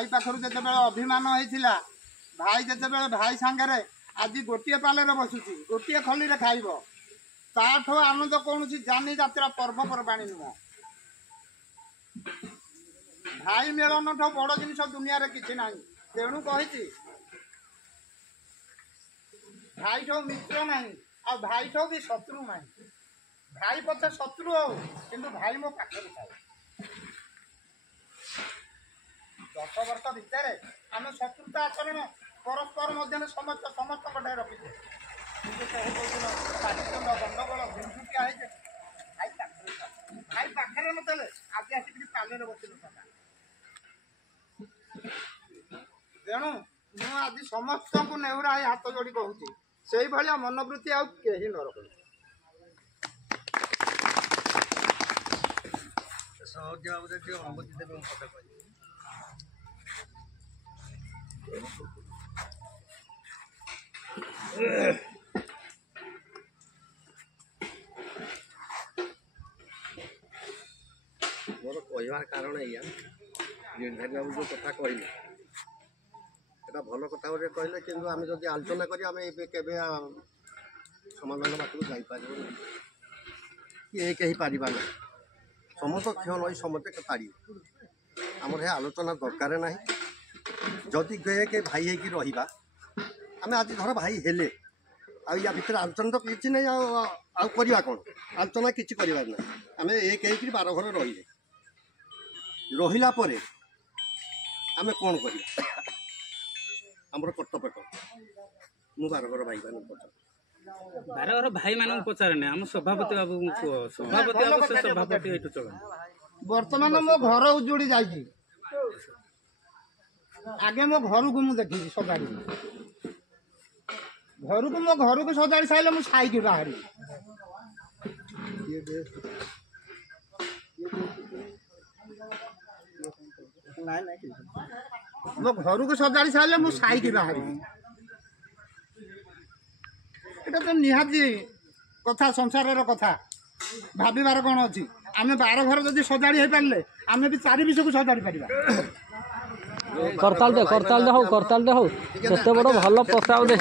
भाई पाखर जिते अभिमान होता भाई जिते भाई सांगे आज गोटे पाले बसुची गोटे खली खाइब ताठो आनंद कौन जानी जात्रा पर्वपर्वाणी नुह भाई मिलन ठो बड़ जिन दुनिया किसी ना तेणु कही भाई ठो मित्र ना आ भाई ठो भी शत्रु ना भाई पचे शत्रु हो कि भाई मो पाखे थाए 10 वर्ष भितर आम शत्रुता आचरण परस्पर मध्य समस्त रखीचे गंडगोल झुंझुटिया भाई पाखे नतले आज आसिक पाले बस तेणु मुझे समस्त को नेहुरा हाथ जोड़ी कहूँ से भाया मनोवृत्ति आ कहीं न रख अनुमति देवे मोर कहवार कारण या निर्धारी बाबू जो कथा कहले एटा भल कथा गोटे कहले कि आम जब आलोचना करें समाधान बात को जापर ये कहीं पारिबा ना समस्त क्षण नई समस्ते पाड़ आमर आलोचना दरकार ना जदि के भाई है रहा आम आज धर भाई हेले या भितर आलोचना तो किसी नहीं करवा कौन आलोचना किसी करार ना आम एक 12 घर रहा पर आम कौन कर कर्तव्य कौन मु 12 घर भाई मान पचार 12 घर भाई मान पचारे आम सभापति बाबू सभापति बाबू से सभापति बर्तमान मो घर उजुड़ी जाइए आगे मो घर को मुझे देखी सजाड़ी घर को मो घर को सजाड़ी सारे मुझे साइक बाहरी मो घर को सजाड़ी सारे मुझे साइक बाहरी एटा तो निहाती कथा संसार कथा भाबार कौन अच्छी आम 12 घर जब सजाड़ी हो पारे आम भी 4 विषय को सजाड़ी पार करताल दे हो करते बड़ भल प्रस्ताव दे